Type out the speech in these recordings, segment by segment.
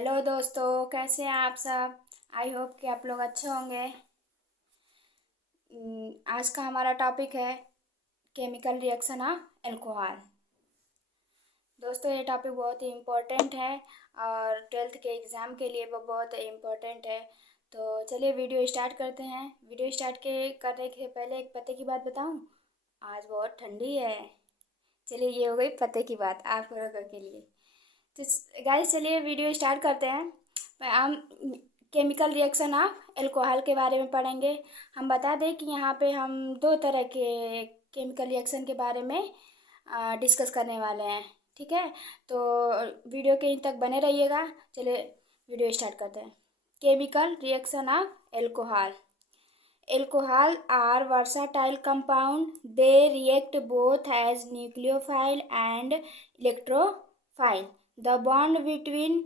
Hello दोस्तों, कैसे हैं आप सब। आई होप कि आप लोग अच्छे होंगे। आज का हमारा टॉपिक है केमिकल रिएक्शन ऑफ अल्कोहल। दोस्तों, ये टॉपिक बहुत ही इम्पोर्टेंट है और ट्वेल्थ के एग्ज़ाम के लिए वो बहुत इम्पोर्टेंट है। तो चलिए वीडियो स्टार्ट करते हैं। वीडियो स्टार्ट करने के पहले एक पते की बात बताऊं। आज बहुत ठंडी है। चलिए, ये हो गई पते की बात आप लोगों के लिए। तो गाइस, चलिए वीडियो स्टार्ट करते हैं। हम केमिकल रिएक्शन ऑफ अल्कोहल के बारे में पढ़ेंगे। हम बता दें कि यहाँ पे हम दो तरह के केमिकल रिएक्शन के बारे में डिस्कस करने वाले हैं। ठीक है, तो वीडियो के इन तक बने रहिएगा। चलिए वीडियो स्टार्ट करते हैं। Chemical reaction of alcohol. Alcohol are versatile compound. They react both as nucleophile and electrophile. The bond between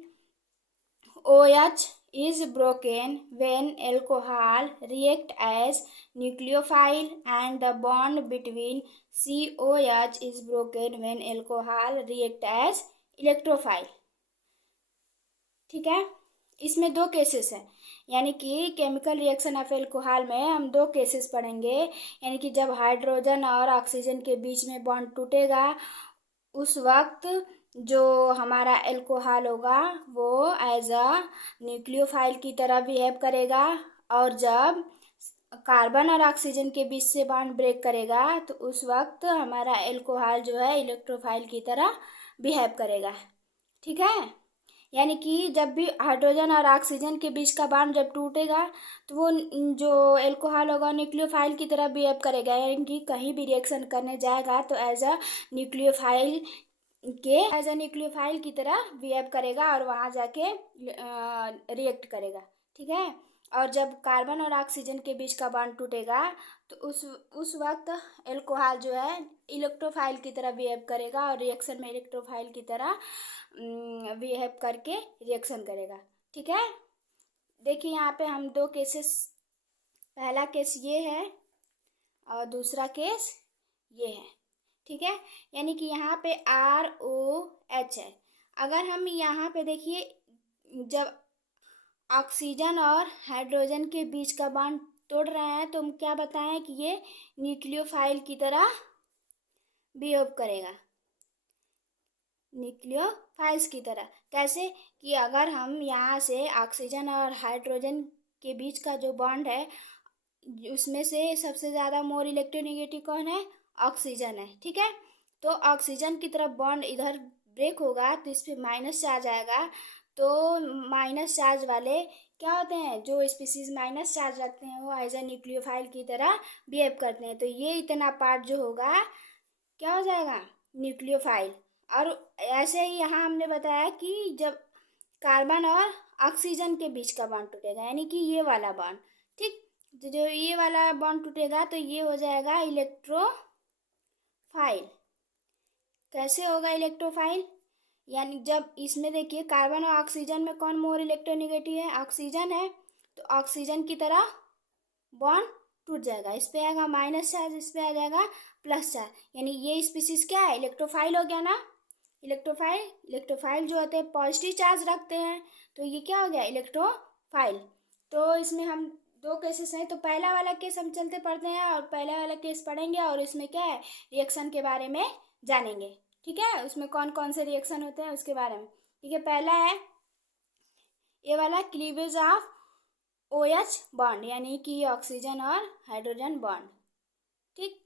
OH is broken when alcohol react as nucleophile, and the bond between COH is broken when alcohol react as electrophile. ठीक है, इसमें दो cases हैं। यानी कि chemical reaction of alcohol में हम दो केसेस पढ़ेंगे। यानी कि जब हाइड्रोजन और ऑक्सीजन के बीच में बॉन्ड टूटेगा उस वक्त जो हमारा एल्कोहल होगा वो एज अ न्यूक्लियोफाइल की तरह बिहेव करेगा, और जब कार्बन और ऑक्सीजन के बीच से बॉन्ड ब्रेक करेगा तो उस वक्त हमारा एल्कोहल जो है इलेक्ट्रोफाइल की तरह बिहेव करेगा। ठीक है, यानी कि जब भी हाइड्रोजन और ऑक्सीजन के बीच का बॉन्ड जब टूटेगा तो वो जो एल्कोहल होगा न्यूक्लियोफाइल की तरह बिहेव करेगा। यानी कि कहीं भी रिएक्शन करने जाएगा तो एज अ न्यूक्लियोफाइल की तरह बिहेव करेगा और वहाँ जाके रिएक्ट करेगा। ठीक है, और जब कार्बन और ऑक्सीजन के बीच का बॉन्ड टूटेगा तो उस वक्त एल्कोहल जो है इलेक्ट्रोफाइल की तरह बिहेव करेगा और रिएक्शन में इलेक्ट्रोफाइल की तरह बिहेव करके रिएक्शन करेगा। ठीक है, देखिए यहाँ पे हम दो केसेस, पहला केस ये है और दूसरा केस ये है। ठीक है, यानी कि यहाँ पे ROH है। अगर हम यहाँ पे देखिए, जब ऑक्सीजन और हाइड्रोजन के बीच का बॉन्ड तोड़ रहे हैं तो हम क्या बताएं कि ये न्यूक्लियोफाइल की तरह बिहेव करेगा, न्यूक्लियोफाइल्स की तरह। कैसे कि अगर हम यहाँ से ऑक्सीजन और हाइड्रोजन के बीच का जो बॉन्ड है उसमें से सबसे ज़्यादा मोर इलेक्ट्रोनेगेटिव कौन है? ऑक्सीजन है। ठीक है, तो ऑक्सीजन की तरफ बॉन्ड इधर ब्रेक होगा तो इस पर माइनस चार्ज आएगा। तो माइनस चार्ज वाले क्या होते हैं? जो स्पीसीज माइनस चार्ज रखते हैं वो एज ए न्यूक्लियोफाइल की तरह बिहेव करते हैं। तो ये इतना पार्ट जो होगा क्या हो जाएगा? न्यूक्लियोफाइल। और ऐसे ही यहाँ हमने बताया कि जब कार्बन और ऑक्सीजन के बीच का बॉन्ड टूटेगा, यानी कि ये वाला बॉन्ड, ठीक, तो जो ये वाला बॉन्ड टूटेगा तो ये हो जाएगा इलेक्ट्रोफाइल। कैसे होगा इलेक्ट्रोफाइल? यानी जब इसमें देखिए कार्बन और ऑक्सीजन में कौन मोर इलेक्ट्रोनेगेटिव है? ऑक्सीजन है। तो ऑक्सीजन की तरह बॉन्ड टूट जाएगा, इस पे आएगा माइनस चार्ज, इस पे आ जाएगा प्लस चार्ज। यानी ये स्पीसीज क्या है? इलेक्ट्रोफाइल हो गया ना। इलेक्ट्रोफाइल जो होते हैं पॉजिटिव चार्ज रखते हैं, तो ये क्या हो गया? इलेक्ट्रोफाइल। तो इसमें हम दो केसेस हैं, तो पहला वाला केस हम चलते पढ़ते हैं और पहला वाला केस पढ़ेंगे और इसमें क्या है रिएक्शन के बारे में जानेंगे। ठीक है, उसमें कौन कौन से रिएक्शन होते हैं उसके बारे में। ठीक है, पहला है ये वाला क्लीवेज ऑफ OH बॉन्ड, यानी कि ऑक्सीजन और हाइड्रोजन बॉन्ड। ठीक,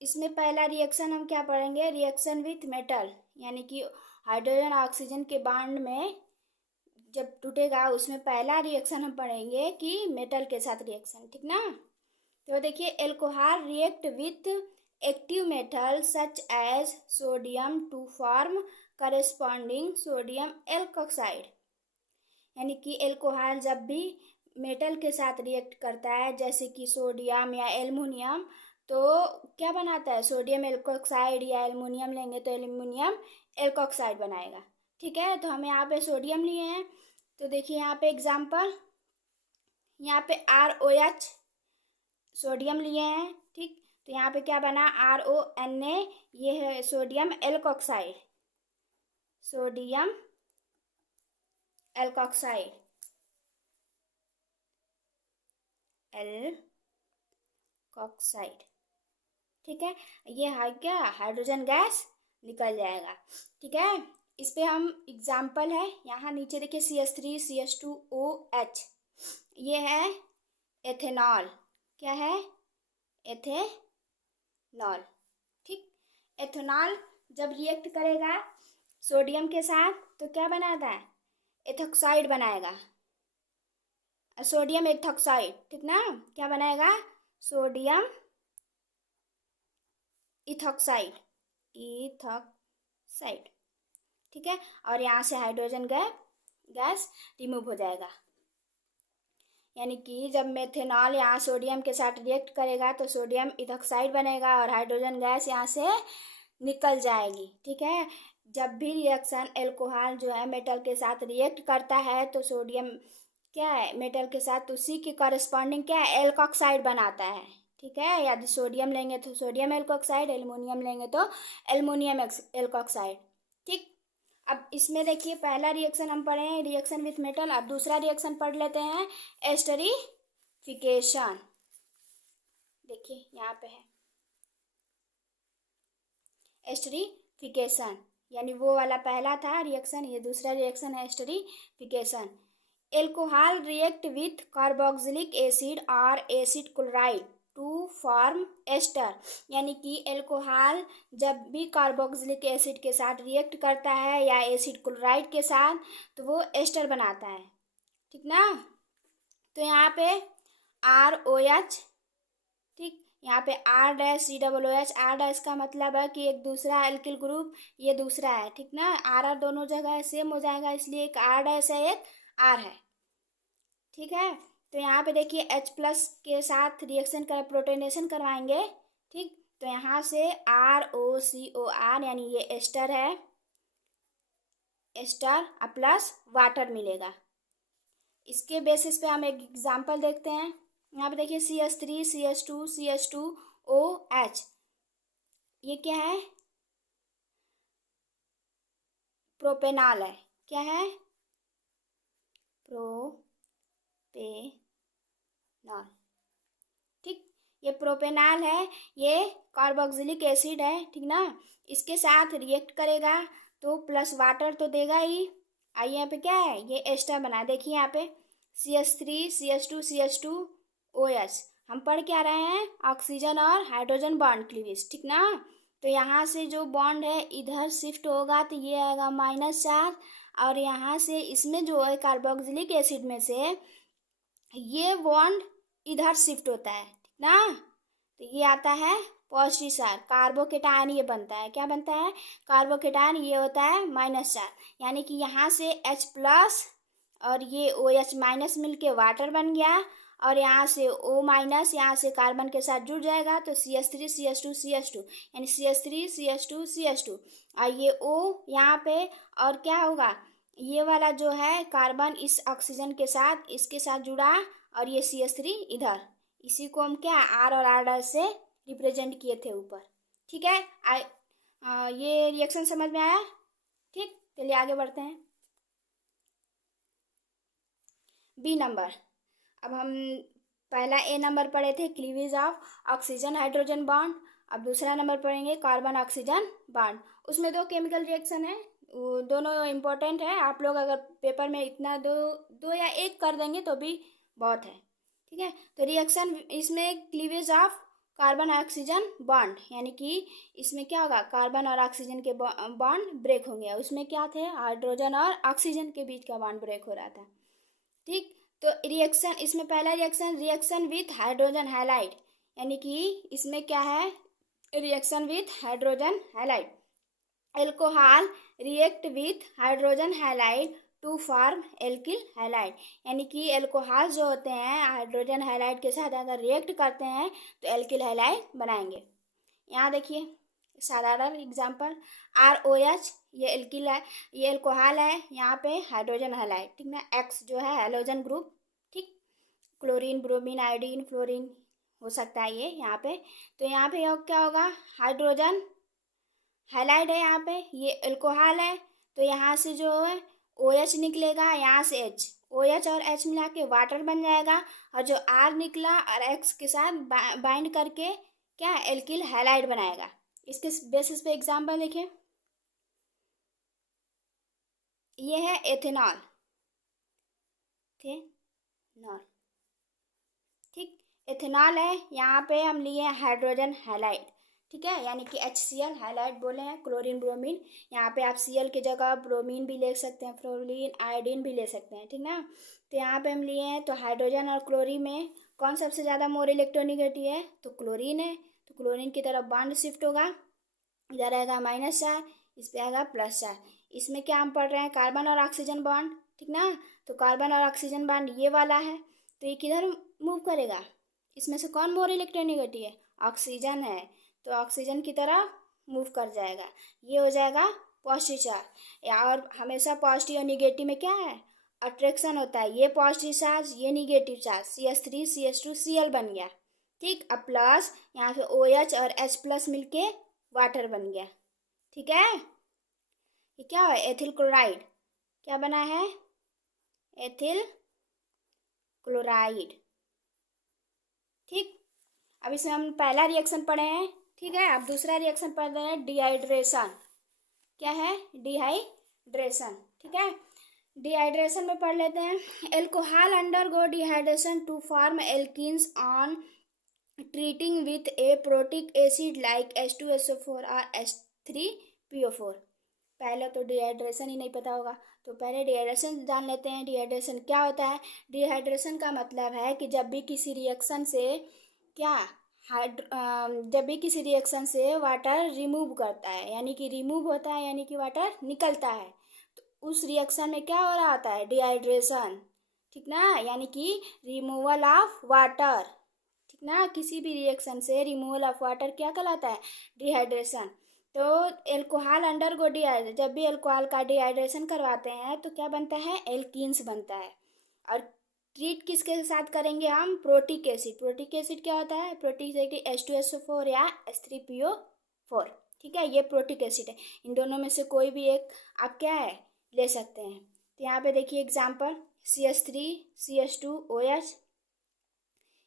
इसमें पहला रिएक्शन हम क्या पढ़ेंगे? रिएक्शन विथ मेटल, यानी कि हाइड्रोजन ऑक्सीजन के बॉन्ड में जब टूटेगा उसमें पहला रिएक्शन हम पढ़ेंगे कि मेटल के साथ रिएक्शन। ठीक ना, तो देखिए alcohol react with active metal such as sodium to form corresponding sodium alkoxide. यानी कि एल्कोहल जब भी मेटल के साथ रिएक्ट करता है जैसे कि सोडियम या एल्युमिनियम, तो क्या बनाता है? सोडियम एल्कोक्साइड, या एल्युमिनियम लेंगे तो एल्युमिनियम एल्कोक्साइड बनाएगा। ठीक है, तो हम यहाँ पे सोडियम लिए हैं, तो देखिए यहाँ पे एग्जाम्पल, यहाँ पे ROH सोडियम लिए हैं। ठीक, तो यहाँ पे क्या बना? RONA, ये है sodium alkoxide, sodium alkoxide, alkoxide, ठीक है। ये क्या हाइड्रोजन गैस निकल जाएगा, ठीक है। इस पे हम एग्जाम्पल है, यहाँ नीचे देखिए CH3 CH2OH, ये है एथेनॉल, क्या है एथेनॉल, ठीक। एथेनॉल जब रिएक्ट करेगा सोडियम के साथ तो क्या बनाता है, एथोक्साइड बनाएगा, सोडियम एथोक्साइड, ठीक ना। क्या बनाएगा, सोडियम इथॉक्साइड, इथॉक्साइड, ठीक है। और यहाँ से हाइड्रोजन गैस रिमूव हो जाएगा, यानी कि जब मेथेनॉल यहाँ सोडियम के साथ रिएक्ट करेगा तो सोडियम इथॉक्साइड बनेगा और हाइड्रोजन गैस यहाँ से निकल जाएगी, ठीक है। जब भी रिएक्शन एल्कोहल जो है मेटल के साथ रिएक्ट करता है तो सोडियम क्या है, मेटल के साथ उसी के कॉरेस्पॉन्डिंग क्या है, एल्कोक्साइड बनाता है, ठीक है। यदि सोडियम लेंगे तो सोडियम एल्कोक्साइड, एल्युमिनियम लेंगे तो एल्युमिनियम एल्कोक्साइड, ठीक। अब इसमें देखिए पहला रिएक्शन हम पढ़े हैं रिएक्शन विथ मेटल, अब दूसरा रिएक्शन पढ़ लेते हैं एस्टरीफिकेशन। देखिए यहाँ पे है एस्टरीफिकेशन, यानी वो वाला पहला था रिएक्शन, ये दूसरा रिएक्शन है esterification. Alcohol react with carboxylic acid और acid chloride to form ester, यानी कि एल्कोहल जब भी कार्बोक्सिलिक एसिड के साथ रिएक्ट करता है या एसिड क्लोराइड के साथ तो वो एस्टर बनाता है, ठीक ना। तो यहाँ पे ROH, ठीक, यहाँ पे R-COOH, R- का मतलब है कि एक दूसरा एल्किल ग्रुप, ये दूसरा है, ठीक ना। R दोनों जगह सेम हो जाएगा, इसलिए एक R- है एक R है, ठीक है। तो यहाँ पे देखिए H+ के साथ रिएक्शन कर प्रोटोनेशन करवाएंगे, ठीक। तो यहाँ से ROCOR यानी ये एस्टर है, एस्टर प्लस वाटर मिलेगा। इसके बेसिस पे हम एक एग्जांपल देखते हैं। यहाँ पे देखिए CH3 CH2 CH2OH, ये क्या है, प्रोपेनॉल है, क्या है, प्रोपेनॉल, ठीक। ये प्रोपेनॉल है, ये कार्बोक्सिलिक एसिड है, ठीक ना। इसके साथ रिएक्ट करेगा तो प्लस वाटर तो देगा ही। आइए यहाँ पे क्या है, ये एस्टर बना, देखिए यहाँ पे CH3 CH2 CH2OH, हम पढ़ क्या रहे हैं, ऑक्सीजन और हाइड्रोजन बॉन्ड क्लीवेज, ठीक ना। तो यहाँ से जो बॉन्ड है इधर शिफ्ट होगा तो ये आएगा -4, और यहाँ से इसमें जो है कार्बोक्सिलिक एसिड में से ये बॉन्ड इधर शिफ्ट होता है, ठीक ना। तो ये आता है पॉजिटिव चार्ज, कार्बोकेटायन ये बनता है, क्या बनता है, कार्बोकेटायन, ये होता है -4, यानी कि यहाँ से H+ और ये OH- मिलके वाटर बन गया, और यहाँ से O-, यहाँ से कार्बन के साथ जुड़ जाएगा तो CH3 CH2 CH2, यानी CH3 CH2 CH2, और ये O यहाँ पे, और क्या होगा, ये वाला जो है कार्बन इस ऑक्सीजन के साथ इसके साथ जुड़ा, और ये CH3 इधर, इसी को हम क्या R और R' से रिप्रेजेंट किए थे ऊपर, ठीक है। ये रिएक्शन समझ में आया, ठीक। चलिए आगे बढ़ते हैं। B नंबर, अब हम पहला A नंबर पढ़े थे cleavage of oxygen hydrogen bond, अब दूसरा नंबर पढ़ेंगे कार्बन ऑक्सीजन बॉन्ड। उसमें 2 केमिकल रिएक्शन है, वो दोनों इम्पोर्टेंट है, आप लोग अगर पेपर में इतना दो या एक कर देंगे तो भी बहुत है, ठीक है। तो रिएक्शन इसमें cleavage of carbon oxygen bond, यानी कि इसमें क्या होगा, कार्बन और ऑक्सीजन के बॉन्ड ब्रेक होंगे, उसमें क्या थे, हाइड्रोजन और ऑक्सीजन के बीच का बॉन्ड ब्रेक हो रहा था, ठीक। तो रिएक्शन इसमें पहला रिएक्शन विथ हाइड्रोजन हैलाइड, यानी कि इसमें क्या है, reaction with hydrogen halide, alcohol react with hydrogen halide to form alkyl halide, यानी कि एल्कोहल जो होते हैं हाइड्रोजन हैलाइड के साथ अगर रिएक्ट करते हैं तो एल्किल हैलाइड बनाएंगे। यहाँ देखिए साधारण एग्जांपल ROH, ये एल्किल है, ये एल्कोहल है, यहाँ पे हाइड्रोजन हैलाइड, ठीक ना। X जो है हैलोजन ग्रुप, ठीक, क्लोरीन ब्रोमीन आयोडीन फ्लोरीन हो सकता है ये यहाँ पे। तो यहाँ पे क्या होगा, हाइड्रोजन हैलाइड है, यहाँ पे ये एल्कोहल है, तो यहाँ से जो है ओ एच निकलेगा, यहाँ से एच, ओ एच और एच मिला के वाटर बन जाएगा, और जो आर निकला और एक्स के साथ बाइंड करके क्या एल्किल हैलाइड बनाएगा। इसके बेसिस पे एग्जाम्पल देखिए, ये है एथेनॉल, ठीक, एथेनॉल है, यहाँ पे हम लिए हाइड्रोजन हैलाइड, ठीक है, यानी कि HCl हाइलाइट बोले हैं, क्लोरीन ब्रोमीन, यहाँ पे आप Cl की जगह ब्रोमीन भी ले सकते हैं, फ्लोरीन आयोडीन भी ले सकते हैं, ठीक ना। तो यहाँ पे हम लिए हैं, तो हाइड्रोजन और क्लोरीन में कौन सबसे ज़्यादा मोर इलेक्ट्रोनिगेटिव है, तो क्लोरीन है, तो क्लोरीन की तरफ बॉन्ड शिफ्ट होगा, इधर आएगा -4, इस पे आएगा +4। इसमें क्या हम पढ़ रहे हैं, कार्बन और ऑक्सीजन बॉन्ड, ठीक ना। तो कार्बन और ऑक्सीजन बॉन्ड ये वाला है, तो ये किधर मूव करेगा, इसमें से कौन मोर इलेक्ट्रोनिगेटिव है, ऑक्सीजन है, तो ऑक्सीजन की तरह मूव कर जाएगा, ये हो जाएगा पॉजिटिव चार्ज। और हमेशा पॉजिटिव और निगेटिव में क्या है, अट्रैक्शन होता है, ये पॉजिटिव चार्ज, ये negative charge, CH3 CH2 Cl बन गया, ठीक। अब प्लस यहाँ पे OH और H+ मिलके वाटर बन गया, ठीक है। ये क्या है, एथिल क्लोराइड, क्या बना है, एथिल क्लोराइड, ठीक। अब इसमें हम पहला रिएक्शन पढ़े हैं, ठीक है। अब दूसरा रिएक्शन पढ़ रहे हैं, डिहाइड्रेशन, क्या है, डिहाइड्रेशन, ठीक है। डिहाइड्रेशन में पढ़ लेते हैं, alcohol undergo dehydration to form alkenes on treating with a protic acid like H2SO4 और H3PO4। पहले तो डिहाइड्रेशन ही नहीं पता होगा, तो पहले डिहाइड्रेशन जान लेते हैं। डिहाइड्रेशन क्या होता है, डिहाइड्रेशन का मतलब है कि जब भी किसी रिएक्शन से क्या जब भी किसी रिएक्शन से वाटर रिमूव करता है, यानी कि रिमूव होता है, यानी कि वाटर निकलता है, तो उस रिएक्शन में क्या हो रहा होता है, डिहाइड्रेशन, ठीक ना, यानी कि रिमूवल ऑफ वाटर, ठीक ना। किसी भी रिएक्शन से रिमूवल ऑफ वाटर क्या कहलाता है, डिहाइड्रेशन। तो एल्कोहल अंडरगो डिहाइड्रेशन, जब भी एल्कोहल का डिहाइड्रेशन करवाते हैं तो क्या बनता है, एल्कीन्स बनता है। और ट्रीट किसके साथ करेंगे हम, प्रोटिक एसिड। प्रोटिक एसिड क्या होता है, प्रोटिक एसिड H2SO4 या H3PO4, ठीक है, ये प्रोटिक एसिड है। इन दोनों में से कोई भी एक आप क्या है ले सकते हैं। तो यहाँ पे देखिए एग्जाम्पल, CH3 CH2OH,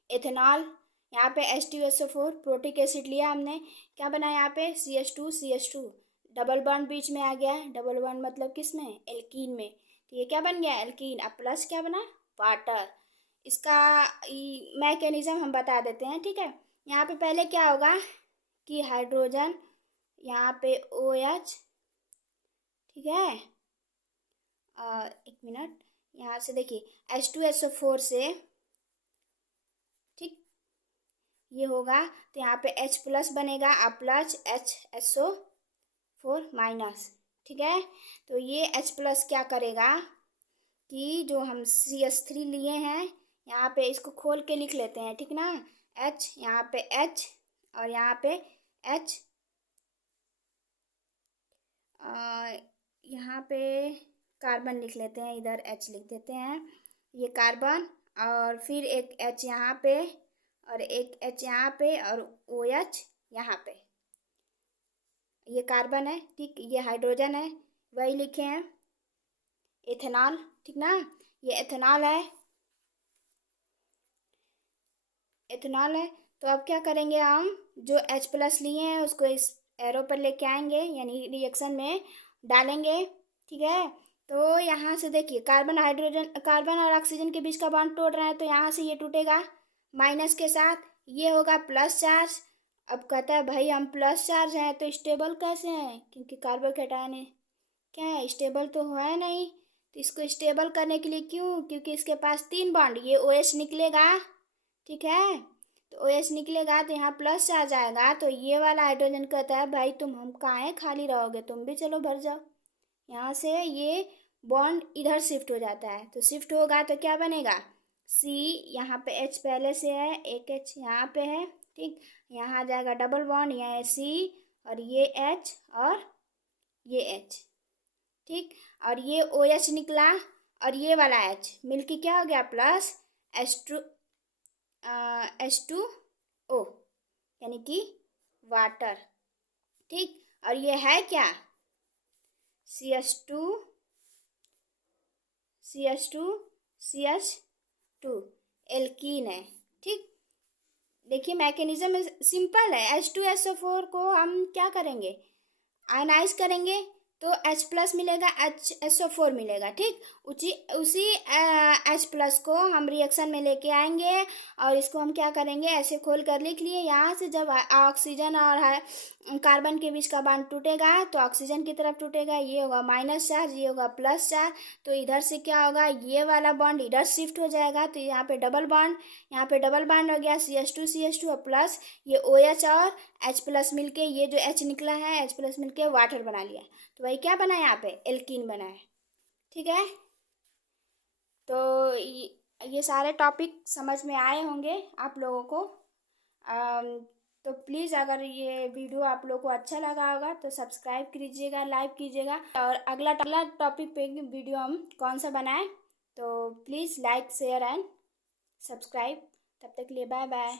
एथेनॉल, यहाँ पे H2SO4 प्रोटिक एसिड लिया हमने, क्या बना यहाँ पे, CH2 डबल बॉन्ड बीच में आ गया है, डबल बॉन्ड मतलब किस में, एल्कीन में, तो ये क्या बन गया, एल्कीन। अब प्लस क्या बना, वाटर। इसका मैकेनिज्म हम बता देते हैं, ठीक है। यहाँ पे पहले क्या होगा कि हाइड्रोजन, यहाँ पे OH, ठीक है, एक मिनट, यहाँ से देखिए H2SO4 से, ठीक, ये होगा, तो यहाँ पे H+ बनेगा, अब प्लस HSO4-, ठीक है। तो ये H+ क्या करेगा कि जो हम CH3 लिए हैं, यहाँ पे इसको खोल के लिख लेते हैं, ठीक ना, H, यहाँ पे H और यहाँ पे H, यहाँ पे कार्बन लिख लेते हैं, इधर H लिख देते हैं, ये कार्बन, और फिर एक H यहाँ पे और एक H यहाँ पे और OH यहाँ पे, ये कार्बन है, ठीक, ये हाइड्रोजन है, वही लिखे हैं, एथेनॉल, ठीक ना, ये एथेनॉल है, एथेनॉल है। तो अब क्या करेंगे हम, जो H+ लिए हैं उसको इस एरो पर लेके आएंगे, यानी रिएक्शन में डालेंगे, ठीक है। तो यहाँ से देखिए कार्बन और ऑक्सीजन के बीच का बॉन्ड तोड़ रहे हैं, तो यहाँ से ये टूटेगा माइनस के साथ, ये होगा प्लस चार्ज। अब कहता है भाई हम प्लस चार्ज हैं तो स्टेबल कैसे हैं, क्योंकि कार्बोकैटायन है, क्या है, स्टेबल तो है नहीं। तो इसको स्टेबल करने के लिए क्यों, क्योंकि इसके पास 3 बॉन्ड, ये OH निकलेगा, ठीक है, तो OH निकलेगा तो यहाँ प्लस चार्ज आएगा, तो ये वाला हाइड्रोजन कहता है भाई तुम हम काहे खाली रहोगे, तुम भी चलो भर जाओ। यहाँ से ये बॉन्ड इधर शिफ्ट हो जाता है, तो शिफ्ट होगा तो क्या बनेगा, C, यहाँ पे H पहले से है, एक H यहाँ पे है, ठीक, यहाँ आ जाएगा डबल बॉन्ड, यहाँ है C और ये H और ये H, ठीक, और ये OH निकला और ये वाला H मिलके क्या हो गया, प्लस H2O, यानी कि वाटर, ठीक। और ये है क्या, CH2 CH2 एल्कीन है। ठीक, देखिए मैकेनिज्म सिंपल है। H2SO4 को हम क्या करेंगे, आयनाइज करेंगे तो H+ मिलेगा, HSO4 मिलेगा। ठीक, उसी उसी H+ को हम रिएक्शन में लेके आएंगे और इसको हम क्या करेंगे, ऐसे खोल कर लिख लिए। यहाँ से जब ऑक्सीजन और कार्बन के बीच का बॉन्ड टूटेगा तो ऑक्सीजन की तरफ टूटेगा, ये होगा माइनस चार्ज, ये होगा प्लस चार्ज। तो इधर से क्या होगा, ये वाला बॉन्ड इधर शिफ्ट हो जाएगा, तो यहाँ पे डबल बॉन्ड, यहाँ पे डबल बॉन्ड हो गया CH2 और प्लस ये OH और H+ मिलके, ये जो H निकला है H+ मिलके वाटर बना लिया। तो वही क्या बना है, यहाँ पे एल्कीन बना है। ठीक है, तो ये सारे टॉपिक समझ में आए होंगे आप लोगों को। तो प्लीज़ अगर ये वीडियो आप लोगों को अच्छा लगा होगा तो सब्सक्राइब कीजिएगा, लाइक कीजिएगा। और अगला टॉपिक पे वीडियो हम कौन सा बनाएं, तो please like share and subscribe. तब तक के लिए बाय बाय।